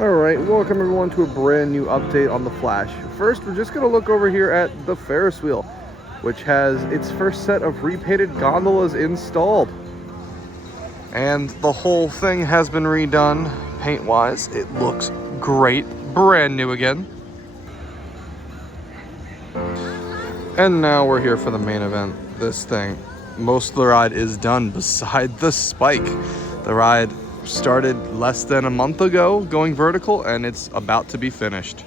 Alright, welcome everyone to a brand new update on the Flash. First, we're just going to look over here at the Ferris wheel, which has its first set of repainted gondolas installed. And the whole thing has been redone paint-wise. It looks great, brand new again. And now we're here for the main event. This thing, most of the ride is done beside the spike. The ride started less than a month ago going vertical, and it's about to be finished.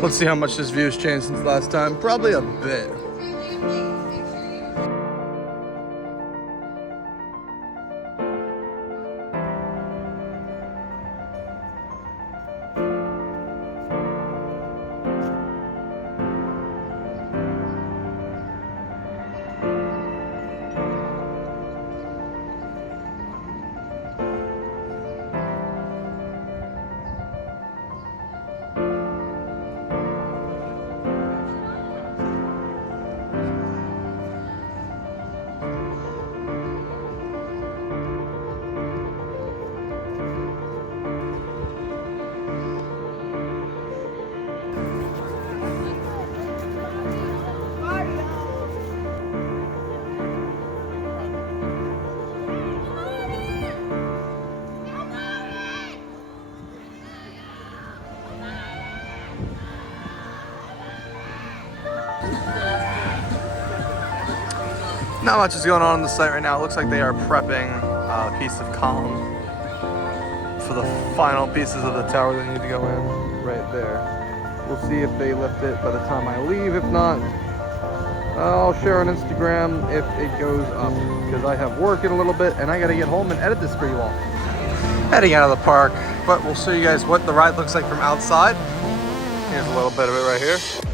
Let's see how much this view has changed since last time. Probably a bit. Not much is going on the site right now. It looks like they are prepping a piece of column for the final pieces of the tower that need to go in right there. We'll see if they lift it by the time I leave. If not, I'll share on Instagram if it goes up, because I have work in a little bit and I gotta get home and edit this for you all. Heading out of the park, but we'll show you guys what the ride looks like from outside. Here's a little bit of it right here.